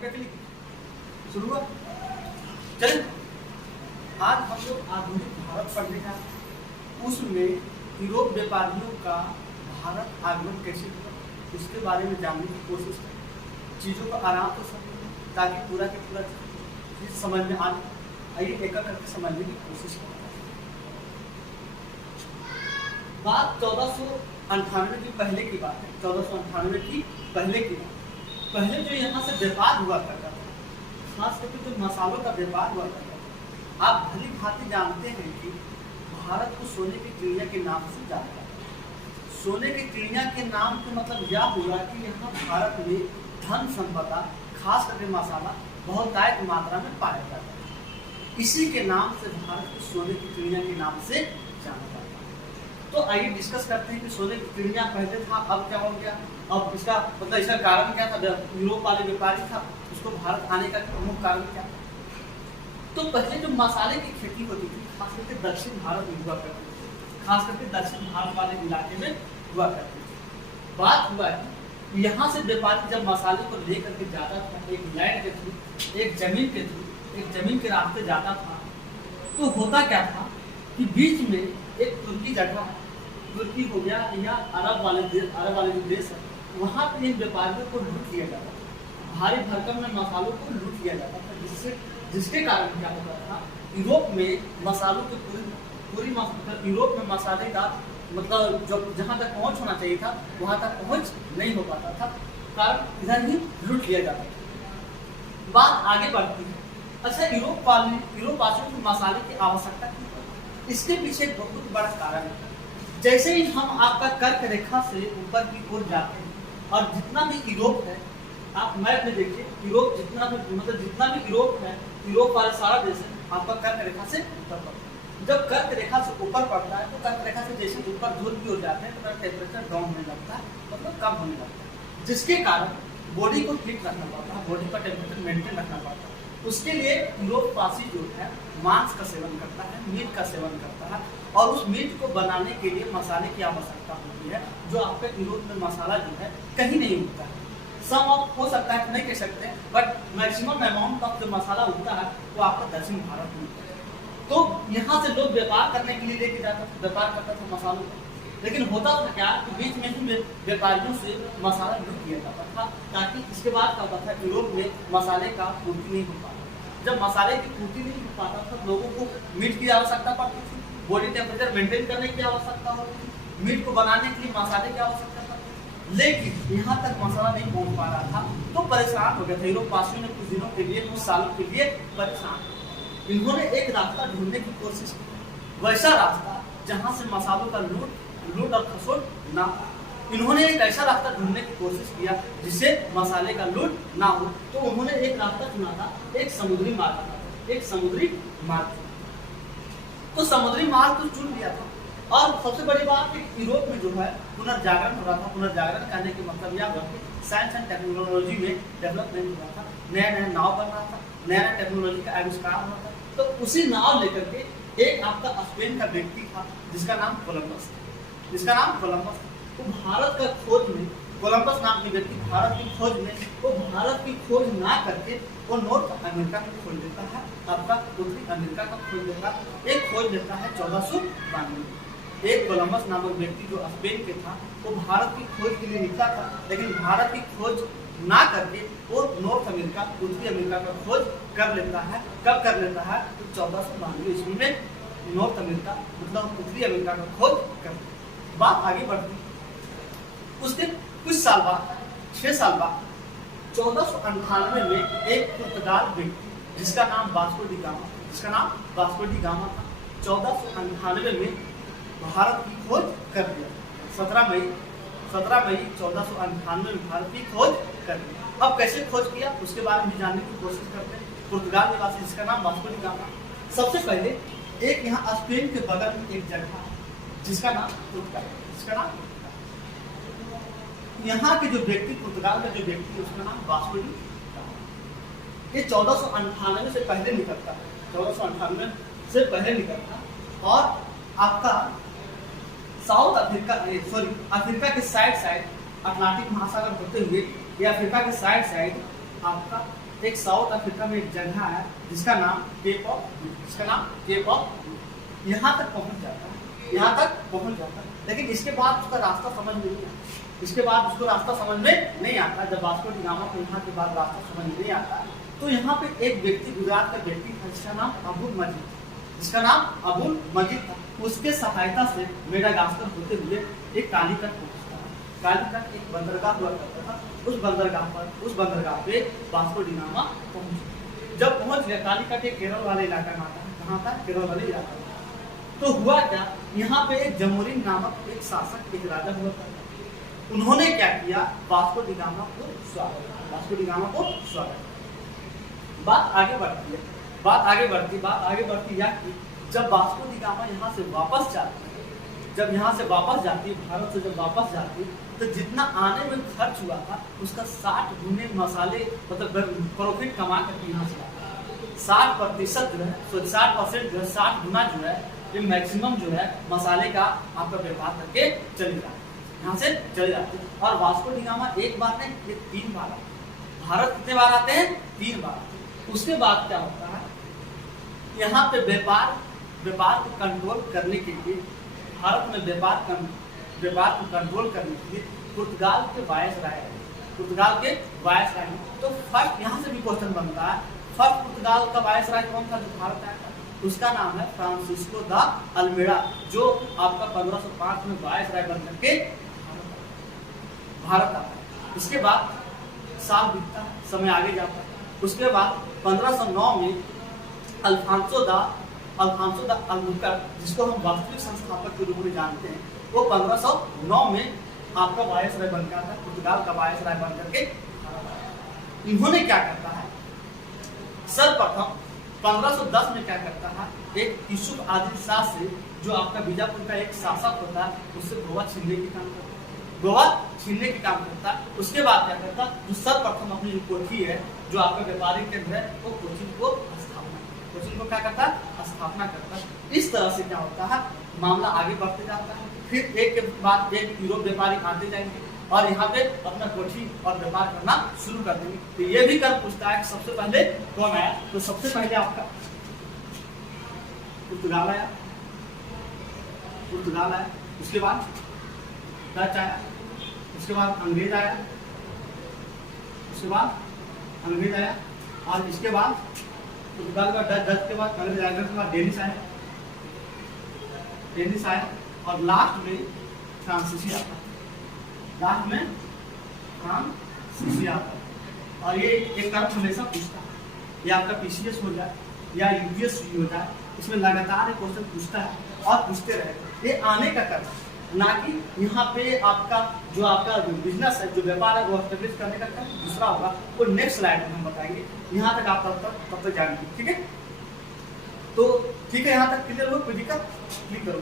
क्या क्लिक शुरू हुआ। चलिए आज हम लोग आधुनिक भारत पढ़ने का, उसमें यूरोप व्यापारियों का भारत आगमन कैसे हुआ उसके बारे में जानने की कोशिश करें, चीज़ों को आराम से समझें ताकि पूरा के पूरा चीज समझ में आ। आइए एक एक करके समझने की कोशिश करें। बात 1498 की पहले की बात है, 1498 की पहले की बात। पहले जो यहाँ से व्यापार हुआ करता था, खास करके जो मसालों का व्यापार हुआ करता था, आप भली भांति जानते हैं कि भारत को सोने की चिड़िया के नाम से जाना जाता है। सोने की चिड़िया के नाम का मतलब यह हुआ कि यहाँ भारत में धन संपदा, खास करके मसाला बहुतायत मात्रा में पाया जाता है। इसी के नाम से भारत को सोने की चिड़िया के नाम से जाना जाता है। तो आइए डिस्कस करते हैं कि सोने की चिड़िया पहले था, अब क्या हो गया, अब इसका मतलब इसका कारण क्या था। यूरोप वाले व्यापारी था, उसको भारत आने का प्रमुख कारण क्या था। तो पहले जो मसाले की खेती होती थी, खास करके दक्षिण भारत में हुआ करती थी, खास करके दक्षिण भारत वाले इलाके में हुआ करती थी। बात हुआ है यहाँ से व्यापारी जब मसाले को लेकर के जाता था, एक लैंड के थ्रू, एक जमीन के थ्रू, एक जमीन के रास्ते जाता था, तो होता क्या था कि बीच में एक तुर्की जगह है, तुर्की हो गया या अरब वाले जो देश है, वहाँ पे इन व्यापारियों को लूट लिया जाता था। भारी भरकम में मसालों को लूट लिया जाता था, जिसके कारण क्या होता था, यूरोप में मसालों की पूरी यूरोप में मसाले का मतलब जो जहाँ तक पहुँच होना चाहिए था वहाँ तक पहुँच नहीं हो पाता था, कारण इधर ही लूट लिया जाता था। बात आगे बढ़ती है। अच्छा, यूरोप वासियों को मसाले की आवश्यकता क्यों पड़ी? इसके पीछे बहुत बड़ा कारण है। जैसे ही हम आपका कर्क रेखा से ऊपर की ओर जाते हैं और जितना भी यूरोप है, आप मैप में देखिए, यूरोप जितना भी यूरोप है, यूरोप वाले सारा देश है, आपका कर्क रेखा से ऊपर पड़ता है। जब कर्क रेखा से ऊपर पड़ता है तो कर्क रेखा से जैसे ऊपर ध्रुव की ओर जाते हैं तो टेम्परेचर डाउन होने लगता है, मतलब कम होने लगता है, जिसके कारण बॉडी को फिट रखना पड़ता है, बॉडी का टेम्परेचर मेंटेन रखना पड़ता है। उसके लिए यूरोप वासी जो है मांस का सेवन करता है, मीट का सेवन करता है, और उस मीट को बनाने के लिए मसाले की आवश्यकता होती है, जो आपका यूरोप में मसाला जो है कहीं नहीं उगता है। सम ऑफ हो सकता है, नहीं कह सकते, बट मैक्सिमम अमाउंट ऑफ जो मसाला उगता है वो आपका दक्षिण भारत में उगता है। तो यहाँ से लोग व्यापार करने के लिए लेके जाता था, व्यापार करता था मसालों का। लेकिन होता था क्या कि बीच में ही व्यापारियों से मसाला लूट किया जाता था, ताकि इसके बाद क्या होता था, यूरोप में मसाले का पूर्ति नहीं हो पाता। जब मसाले की पूर्ति नहीं हो पाता था, लोगों को मीट की आवश्यकता पड़ती थी, बॉडी टेम्परेचर मेंटेन करने की आवश्यकता होती थी, मीट को बनाने के लिए मसाले की आवश्यकता पड़ती थी। लेकिन यहाँ तक मसाला नहीं पहुँच पा रहा था, तो परेशान हो गया था यूरोप वासियों ने। कुछ दिनों के लिए, कुछ सालों के लिए परेशान। इन्होंने एक रास्ता ढूंढने की कोशिश की, वैसा रास्ता जहाँ से मसालों का लूट और खसोट ना हो। इन्होंने एक ऐसा रास्ता ढूंढने की कोशिश किया जिससे मसाले का लूट ना हो। तो उन्होंने एक रास्ता चुना था, एक समुद्री मार्ग था, एक समुद्री मार्ग। तो समुद्री मार्ग तो चुन लिया था। और सबसे बड़ी बात कि यूरोप में जो है पुनर्जागरण हो रहा था। पुनर्जागरण करने के मतलब यह हुआ कि साइंस एंड टेक्नोलॉजी में डेवलपमेंट हो रहा था, नया नया नाव बन रहा था, नया नया टेक्नोलॉजी का आविष्कार हो रहा था। तो उसी नाव लेकर के एक आपका स्पेन का व्यक्ति था जिसका नाम कोलंबस था। तो भारत का खोज में कोलंबस नाम के व्यक्ति भारत की खोज में, वो भारत की खोज ना करके वो नॉर्थ अमेरिका की खोज लेता है, आपका उत्तरी अमेरिका का खोज लेता है। एक खोज लेता है 1492। एक कोलंबस नामक व्यक्ति जो स्पेन के था, वो भारत की खोज के लिए निकला था, लेकिन भारत की खोज ना करके वो नॉर्थ अमेरिका, उत्तरी अमेरिका का खोज कर लेता है। कब कर लेता है? तो 1492 ईस्वी में नॉर्थ अमेरिका मतलब उत्तरी अमेरिका का खोज कर। बात आगे बढ़ती, उसके कुछ साल बाद, 6 साल बाद 1498 में एक पुर्तगाल व्यक्ति जिसका नाम वास्को डी गामा था, 1498 में भारत की खोज कर दिया। 17 मई 1498 में भारत की खोज कर दिया। अब कैसे खोज किया उसके बारे में जानने की कोशिश करते हैं। पुर्तगाल निवासी जिसका नाम वास्को डी गामा। सबसे पहले एक यहाँ स्पेन के बगल में एक जगह है जिसका नाम पुर्तगाल, यहाँ के जो व्यक्ति, पुर्तगाल का जो व्यक्ति है उसका नाम वास्को डी गामा। ये 1498 से पहले निकलता है, 1498 से पहले निकलता। और आपका साउथ अफ्रीका, अफ्रीका के साइड अटलांटिक महासागर होते हुए या अफ्रीका के साइड आपका एक साउथ अफ्रीका में एक जगह है जिसका नाम केप ऑफ गुड, जिसका नाम केप ऑफ गुड। यहाँ तक पहुँच जाता है, यहाँ तक पहुँच जाता है, लेकिन इसके बाद उसका रास्ता समझ में नहीं आता। इसके बाद उसको रास्ता समझ में नहीं आता। जब वास्को डी गामा को यहाँ के बाद रास्ता समझ में नहीं आता, तो यहाँ पे एक व्यक्ति, गुजरात का व्यक्ति था जिसका नाम अबुल मजीद, जिसका नाम अबुल मजीद था। उसके सहायता से मेडागास्कर होते हुए एक कालीकट पहुंचता है। कालीकट एक बंदरगाह हुआ करता था। उस बंदरगाह पे वास्को डी गामा पहुंचे। जब पहुंच गया, कालीकट एक केरल वाले इलाका में आता है। कहाँ था? केरल वाले इलाका में। तो हुआ क्या, यहाँ पे एक जमोरिन नामक एक शासक, एक राजा हुआ करता था। उन्होंने क्या किया, वास्को डी गामा को स्वागत, वास्को डी गामा को स्वागत। बात आगे बढ़ती है, बात आगे बढ़ती या कि जब वास्को डी गामा यहाँ से वापस जाती है, जब यहाँ से वापस जाती है, भारत से जब वापस जाती है, तो जितना आने में खर्च हुआ था उसका 60 गुने मसाले, मतलब प्रॉफिट कमा करके यहाँ से आता है। 60% जो है, 60% जो है, 60 गुना जो है, ये मैक्सिमम जो है मसाले का आपका व्यापार करके चले जाते हैं, यहाँ से चले जाते हैं। और वास्को डी गामा एक बार नहीं, ये 3 बार आते हैं। भारत कितने बार आते हैं? 3 बार आते हैं। उसके बाद क्या होता है, यहाँ पे व्यापार को कंट्रोल करने के लिए, भारत में व्यापार को कंट्रोल करने के लिए पुर्तगाल के वायसराय, तो फर्स्ट यहाँ से भी क्वेश्चन बनता है, फर्स्ट पुर्तगाल का वायसराय कौन था जो भारत आया था? उसका नाम है फ्रांसिस्को दा अल्मेडा, जो आपका 1505 में वायसराय बन करके भारत आता है। इसके बाद साल बीतता है, समय आगे जाता है। उसके बाद 1509 में अल्फांसो दा अल्बुकर्क, जिसको हम वास्तविक संस्थापक के रूप में जानते हैं, वो 1509 में आपका वायसराय बनकर आता है, पुर्तगाल का वायसराय बन करके। इन्होंने क्या करता है, सर्वप्रथम 1510 में क्या करता है, एक यूसुफ आदिल शाह से, जो आपका बीजापुर का एक शासक होता है, उससे गोवा छीनने की काम करता है। उसके बाद क्या करता है, जो सर्वप्रथम अपनी जो कोठी है, जो आपका व्यापारिक केंद्र है, वो कोचिन को क्या करता है, स्थापना करता है। इस तरह से क्या होता है, मामला आगे बढ़ते जाता है। फिर एक के बाद एक यूरोप व्यापारी आते जाएंगे और यहाँ पे अपना कोठी और व्यापार करना शुरू कर देंगे। तो ये भी कर पूछता है सबसे पहले कौन आया, तो सबसे पहले आपका पुर्तगाल आया, उसके बाद डच आया, उसके बाद अंग्रेज आया, और इसके बाद पुर्तगाल का डच के बाद अंग्रेज आया, के बाद डेनिश आया, और लास्ट में फ्रांसीसी आता है। और ये एक तरफ हमेशा पूछता है, ये आपका पीसीएस हो जाए या यूपीएससी हो जाए, इसमें लगातार एक क्वेश्चन पूछता है और पूछते रहेगा। ये आने का कर्म, ना कि यहाँ पे आपका जो बिजनेस है, जो व्यापार है, वो एस्टेब्लिश करने का कर्म दूसरा होगा, वो नेक्स्ट स्लाइड में हम बताएंगे। यहाँ तक आप तब तक जानेंगे, ठीक है? तो ठीक है, यहाँ तक क्लियर हो, कोई दिक्कत? क्लिक करो।